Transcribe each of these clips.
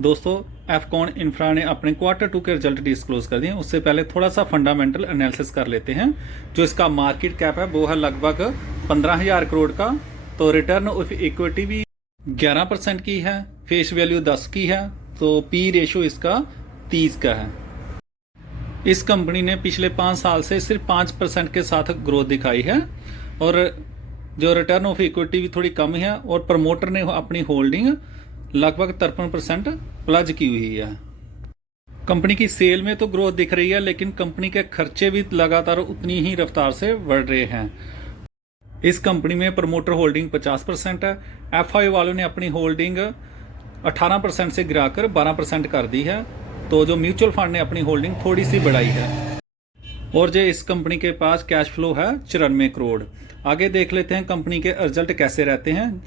दोस्तों Afcon infra ने अपने Q2 के रिजल्ट डिस्क्लोज कर दिए। उससे पहले थोड़ा सा फंडामेंटल एनालिसिस कर लेते हैं। जो इसका मार्केट कैप है वो है लगभग 15,000 करोड़ का। तो रिटर्न ऑफ इक्विटी भी 11% की है, फेस वैल्यू 10 की है, तो पी रेशो इसका 30 का है। इस कंपनी ने पिछले 5 साल से सिर्फ 5% के साथ ग्रोथ दिखाई है और जो रिटर्न ऑफ इक्विटी भी थोड़ी कम है और प्रमोटर ने अपनी होल्डिंग लगभग 53% प्लज की हुई है। कंपनी की सेल में तो ग्रोथ दिख रही है, लेकिन कंपनी के खर्चे भी लगातार उतनी ही रफ्तार से बढ़ रहे हैं। इस कंपनी में प्रमोटर होल्डिंग 50% है। एफआई वालों ने अपनी होल्डिंग 18% से गिराकर 12% कर दी है। तो जो म्यूचुअल फंड ने अपनी होल्डिंग थोड़ी सी बढ़ाई है और जो इस कंपनी के पास कैश फ्लो है 94 करोड़। आगे देख लेते हैं कंपनी के रिजल्ट कैसे रहते हैं।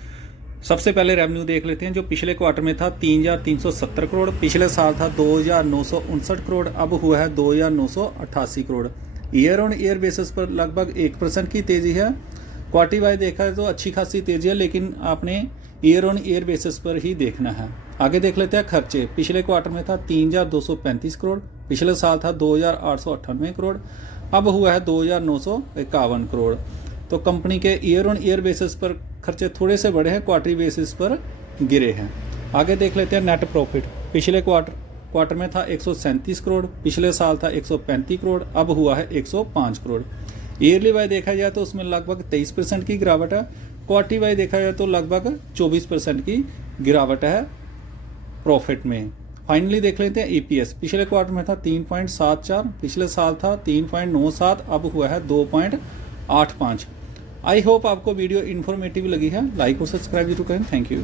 सबसे पहले रेवेन्यू देख लेते हैं। जो पिछले क्वार्टर में था 3,370 करोड़, पिछले साल था 2,959 करोड़, अब हुआ है 2,988 crore. Year on year basis पर लगभग 1% की तेज़ी है। क्वार्टर वाइज देखा है तो अच्छी खासी तेज़ी है, लेकिन आपने ईयर ऑन ईयर बेसिस पर ही देखना है। आगे देख लेते हैं खर्चे। पिछले क्वार्टर में था 3,235 करोड़, पिछले साल था 2,898 करोड़, अब हुआ है 2,951 करोड़। तो कंपनी के ईयर ऑन ईयर बेसिस पर खर्चे थोड़े से बढ़े हैं, क्वार्टरी बेसिस पर गिरे हैं। आगे देख लेते हैं नेट प्रॉफिट। पिछले क्वार्टर में था 137 करोड़, पिछले साल था 135 करोड़, अब हुआ है 105 करोड़। ईयरली वाइज देखा जाए तो उसमें लगभग 23% की गिरावट है। क्वार्टरी वाइज देखा जाए तो लगभग 24% की गिरावट है प्रॉफिट में। फाइनली देख लेते हैं ईपीएस। पिछले क्वार्टर में था 3.74, पिछले साल था 3.97, अब हुआ है 2.85। आई होप आपको वीडियो इन्फॉर्मेटिव लगी है। लाइक और सब्सक्राइब जरूर करें। Thank you.